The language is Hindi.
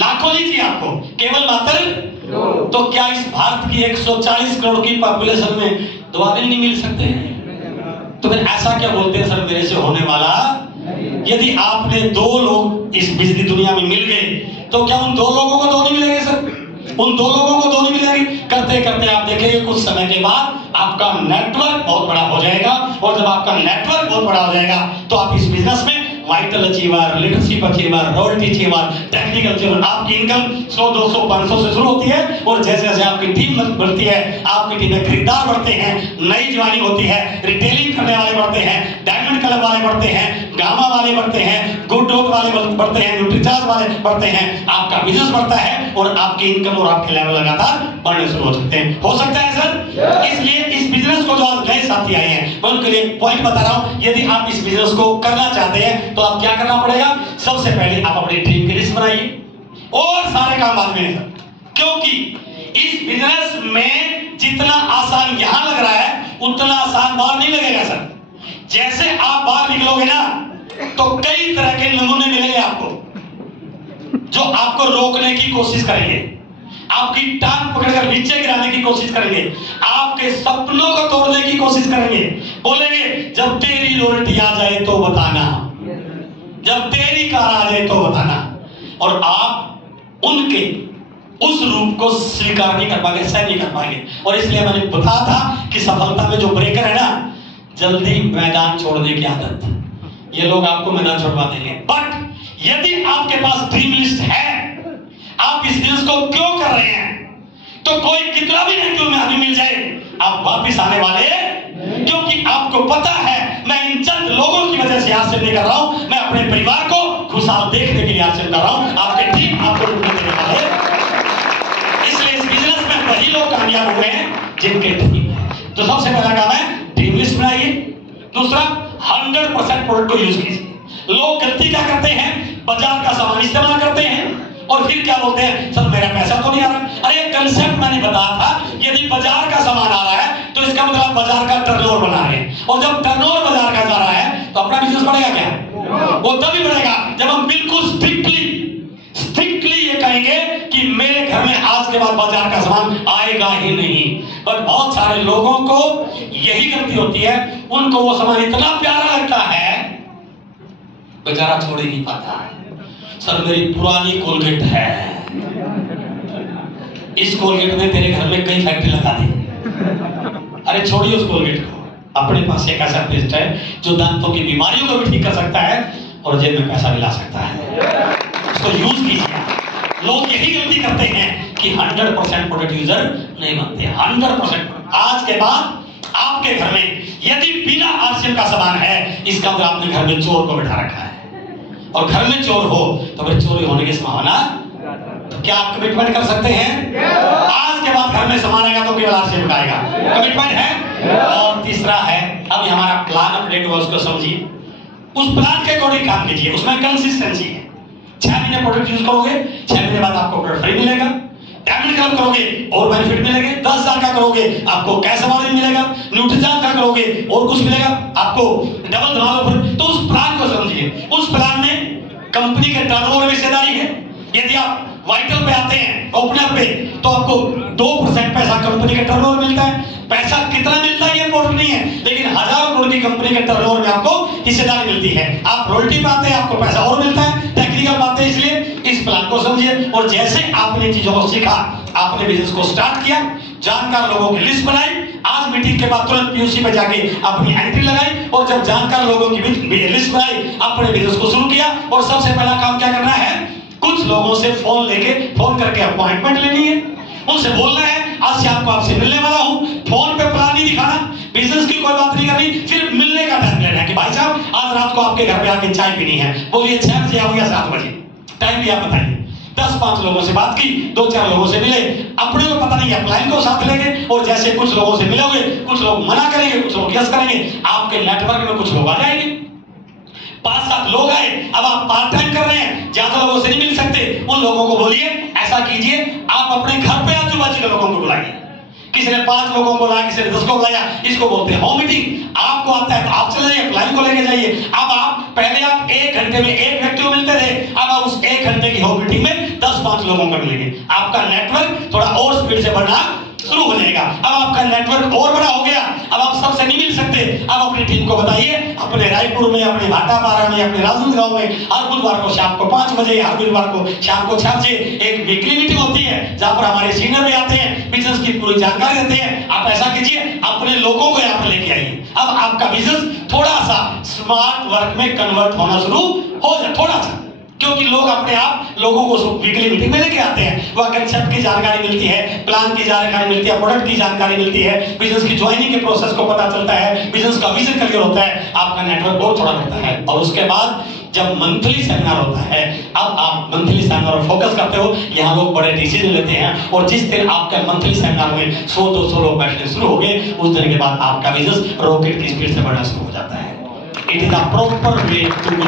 लाखों नहीं चाहिए आपको, केवल मात्र। तो क्या इस भारत की 140 करोड़ की पॉपुलेशन में 2 आदमी नहीं मिल सकते हैं? तो फिर ऐसा क्या बोलते हैं सर मेरे से होने वाला? यदि आपने 2 लोग इस बिजली दुनिया में मिल गए तो क्या उन 2 लोगों को 2 नहीं मिलेंगे सर? उन 2 लोगों को 2 नहीं मिलेंगे। करते करते आप देखेंगे कुछ समय के बाद आपका नेटवर्क बहुत बड़ा हो जाएगा, और जब आपका नेटवर्क बहुत बड़ा हो जाएगा तो आप इस बिजनेस में vital achiever, leadership achiever, royalty achiever, technical achiever, आपकी इनकम 100, 200, 500 से शुरू होती है, और जैसे जैसे आपकी टीम बढ़ती है, आपकी टीम में खरीदार बढ़ते हैं, नई ज्वाइनिंग होती है, रिटेलिंग करने वाले बढ़ते हैं, डायमंड क्लब वाले बढ़ते हैं, गामा वाले बढ़ते हैं, गुड डॉग वाले बढ़ते हैं, न्यूट्रीचार्ज वाले बढ़ते हैं, आपका बिजनेस बढ़ता है और आपकी इनकम और आपके लेवल लगातार बढ़ने शुरू हो सकते हैं। हो सकता है सर? इसलिए इस बिजनेस को जो आज नए साथी आए हैं मैं उनके लिए पॉइंट बता रहा हूं। यदि आप इस बिजनेस को करना चाहते हैं तो आप क्या करना पड़ेगा? सबसे पहले आप अपनी ड्रीम की लिस्ट बनाइए, और सारे काम बाद में है सर, क्योंकि इस बिजनेस में जितना आसान यहां लग रहा है उतना आसान बाहर नहीं लगेगा सर। जैसे आप बाहर निकलोगे ना तो कई तरह के नमूने मिलेंगे आपको जो आपको रोकने की कोशिश करेंगे, आपकी टांग पकड़कर नीचे गिराने की कोशिश करेंगे, आपके सपनों को तोड़ने की कोशिश करेंगे। बोलेंगे जब तेरी रॉयल्टी आ जाए तो बताना, जब तेरी कार आ जाए तो बताना, और आप उनके उस रूप को स्वीकार नहीं कर पाएंगे, सहन नहीं कर पाएंगे। और इसलिए मैंने बताया था कि सफलता में जो ब्रेकर है ना, जल्दी मैदान छोड़ने की आदत, ये लोग आपको मैदान छोड़वा देंगे। बट यदि आपके पास ड्रीम लिस्ट है, आप इस बिजनेस को क्यों कर रहे हैं, तो कोई कितना भी नेगेटिव में आदमी मिल जाए आप वापिस आने वाले, क्योंकि आपको पता है मैं इन चंद लोगों की वजह से हासिल नहीं कर रहा हूं, मैं अपने परिवार को खुशहाल देखने के लिए हासिल कर रहा हूं। आपके टीम आपको देने वाले, इसलिए इस बिजनेस में वही लोग कामयाब हुए हैं जिनके ड्रीम है। तो सबसे पहला काम है ड्रीम लिस्ट बनाइए। दूसरा 100% प्रोडक्ट को यूज कीजिए। लोग गलती क्या करते हैं, बाजार का सामान इस्तेमाल करते हैं और फिर क्या बोलते हैं सर मेरा पैसा तो नहीं आ रहा। अरे कंसेप्ट मैंने बताया था, यदि बाजार का सामान आ रहा है तो इसका मतलब बाजार का टर्नओवर बना रहे हैं, और जब टर्नओवर बाजार का जा रहा है तो अपना बिजनेस बढ़ेगा क्या? वो तभी बढ़ेगा जब हम बिल्कुल स्ट्रिक्टली ये कहेंगे कि मेरे घर में आज के बाद बाजार का सामान आएगा ही नहीं। पर बहुत सारे लोगों को यही गलती होती है, उनको वो सामान इतना प्यारा लगता है बेचारा छोड़ ही नहीं पाता। सर मेरी पुरानी कोलगेट है, इस कोलगेट में तेरे घर में कई फैक्ट्री लगा दी। अरे छोड़िए उस कोलगेट को, अपने पास एक ऐसा पेस्ट है जो दांतों की बीमारियों को भी ठीक कर सकता है और जेब में पैसा भी ला सकता है, उसको यूज कीजिए। लोग यही गलती करते हैं कि 100% प्रोडक्ट यूजर नहीं बनते। 100% आज के बाद आपके घर में यदि बिना आरसीएम का सामान है, इसका मतलब आपने घर में चोर को बैठा रखा है, और घर में चोर हो तो फिर चोरी होने की संभावना। तो क्या आप कमिटमेंट कर सकते हैं? आज के बाद घर में सामान आएगा तो केवल आरसीएम का आएगा, कमिटमेंट है। और तीसरा है, अब हमारा प्लान अपडेट हुआ उसको समझिए, उस प्लान के अकॉर्डिंग काम कीजिए, उसमें कंसिस्टेंसी है। 6 महीने प्रोडक्ट यूज करोगे, 6 महीने बाद आपको प्रोडक्ट फ्री मिलेगा, डायमंड क्लब करोगे और बेनिफिट मिलेंगे, 10 साल का करोगे आपको कैश अवार्ड मिलेगा, न्यूट्रीचार्ज का करोगे और कुछ मिलेगा आपको डबल धमाल ऑफर। तो उस प्लान को समझिए, उस प्लान में कंपनी के टर्नओवर में हिस्सेदारी है। यदि आप वाइटल पे आते हैं, ओपनर पे, तो आपको 2% पैसा कंपनी के टर्नओवर मिलता है। पैसा कितना मिलता है ये इंपॉर्टेंट नहीं है, लेकिन हजारों करोड़ की कंपनी के टर्नओवर में आपको हिस्सेदारी मिलती है। आप रॉयल्टी पाते हैं, आपको पैसा और मिलता है, टेक्निकल बातें। इसलिए इस प्लान को समझिए, और जैसे आपने चीजों को सीखा, आपने बिजनेस को स्टार्ट किया, जानकार लोगों की लिस्ट बनाई, आज मीटिंग के बाद तुरंत पीयूसी पे जाके अपनी एंट्री लगाई, और जब जानकार लोगों की लिस्ट बनाई, अपने बिजनेस को शुरू किया। और सबसे पहला काम क्या करना है, कुछ लोगों से फोन करके अपॉइंटमेंट लेनी है, उनसे बोलना है आज शाम को आपसे मिलने वाला हूं। फोन पे प्लान नहीं दिखाना, बिजनेस की कोई बात नहीं करनी, सिर्फ मिलने का टाइम लेना है कि भाई साहब आज रात को आपके घर पे आके चाय पीनी है, बोलिए 6 बजे आओ या 7 बजे, टाइम भी आप बताइए। 10-5 लोगों से बात की, 2-4 लोगों से मिले, अपने को पता नहीं है क्लाइंट को साथ लेंगे, और जैसे कुछ लोगों से मिलोगे, कुछ लोग मना करेंगे, कुछ लोग यस करेंगे, आपके नेटवर्क में कुछ लोग आ जाएंगे। 5-7 लोग आए, अब आप पार्ट टाइम कर रहे हैं, ज्यादा लोगों से नहीं मिल सकते, उन लोगों को बोलिए ऐसा कीजिए, आप अपने घर पे आजू बाजू के लोगों को बुलाइए। किसी ने 5 लोगों को बुलाया, किसी ने 10 को बुलाया, इसको बोलते हैं होम मीटिंग। आपको आता है तो आप चले जाइए, क्लाइंट को लेके जाइए। अब आप पहले आप 1 घंटे में 1 व्यक्ति को मिलते थे, अब आप उस 1 घंटे की होम मीटिंग में 10 10-5 लोगों को मिलेंगे, आपका नेटवर्क थोड़ा और स्पीड से बढ़ना शुरू हो जाएगा। अब आपका नेटवर्क और बड़ा हो गया, अब आप सबसे नहीं मिल सकते। अब अपनी टीम को बताइए, अपने रायपुर में, अपने भाटापारा में, अपने राजनांदगांव में हर बुधवार को शाम को 5 बजे, हर बुधवार को शाम को 6 बजे एक वीकली मीटिंग होती है, जहां पर हमारे सीनियर भी आते हैं, बिजनेस की पूरी जानकारी देते हैं। आप ऐसा कीजिए, अपने लोगों को यहाँ पर लेके आइए। अब आपका बिजनेस थोड़ा सा स्मार्ट वर्क में कन्वर्ट होना शुरू हो जाए, थोड़ा सा, क्योंकि लोग अपने आप लोगों को वीकली मीटिंग में लेके आते हैं। वह कंसेप्ट की जानकारी मिलती है, प्लान की जानकारी मिलती है, प्रोडक्ट की जानकारी मिलती है, बिजनेस की ज्वाइनिंग के प्रोसेस को पता चलता है, बिजनेस का विजन क्लियर होता है, आपका नेटवर्क और थोड़ा बढ़ता है। और उसके बाद जब मंथली सेमिनार होता है, अब आप मंथली सेमिनार पर फोकस करते हो, यहाँ लोग बड़े डिसीजन लेते हैं, और जिस दिन आपके मंथली सेमिनार में 100-200 लोग बैठने शुरू हो गए, उस दिन के बाद आपका बिजनेस रॉकेट की स्पीड से बढ़ना शुरू हो जाता है। It is a proper way to